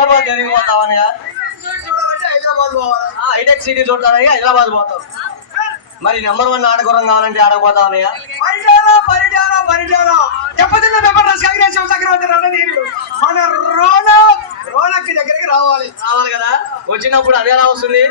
హైదరాబాద్ దేనికి పోతావనగా? హైదరాబాద్ పోవాలి hitech city చూడటానికి హైదరాబాద్ పోతావు. మరి నెంబర్ వన్ ఆడగురం కావాలంటే ఆడకపోతావనయ్యా పరిటాల పరిటాల దెబ్బతిన్న చక్రవర్తి రణనీయుడు మన రోణ దగ్గరికి రావాలి. రావాలి కదా? వచ్చినప్పుడు అదే వస్తుంది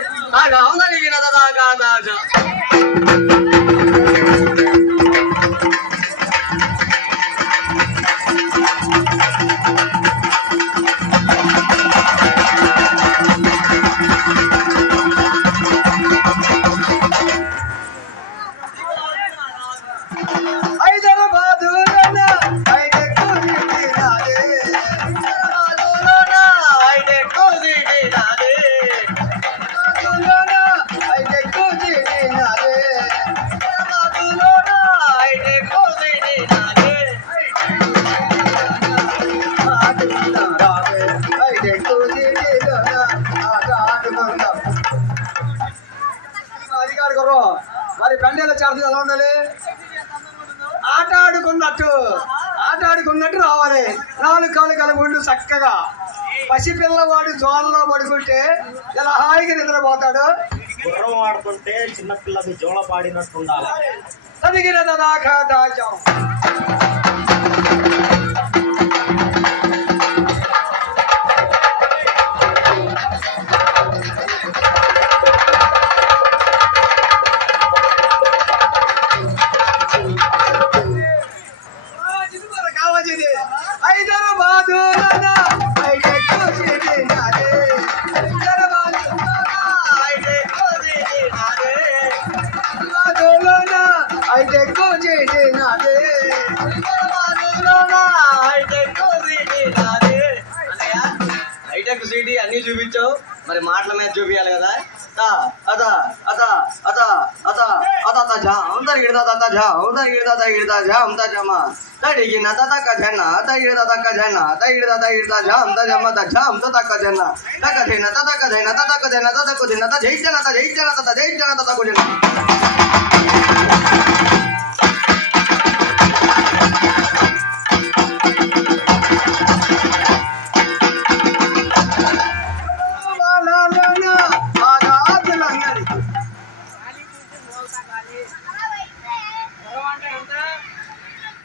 గుర్రం మరి పెండేల చార్జీ ఎలా ఉండాలి? ఆట ఆడుకున్నట్టు ఆట ఆడుకున్నట్టు రావాలి. నాలుగు కాళ్ళు కలుగుండు చక్కగా. పసిపిల్లవాడు జోలలో పడుకుంటే ఇలా హాయిగా నిద్రపోతాడు. గుర్రం ఆడుతుంటే చిన్నపిల్లకి జోల పాడినట్టు ఉండాలి. తదిగిన దాకా దాచాం హైటెక్ సిటీ నాదే హైదరాబాదులోన హైటెక్ సిటీ నాదే అన్నయ్య, హైటెక్ సిటీ అన్ని చూపించావు మరి మాటల మీద చూపించాలి కదా తా, అదా అదా అదా అదా అదా తా జా అందరు ఇడదా తా జా అందరు ఇడదా తా ఇడదా జా అంతా జమ తడిగి నా తా తక్క జన్న తా ఇడదా తక్క జన్న తా ఇడదా తా ఇడదా జా అంతా జమ తా జా అంతా తక్క జన్న తక్క జైన తా తక్క జైన తా తక్క జైన తా తక్క జైన తా జై జన తా జై జన తా జై జన తా తక్క జన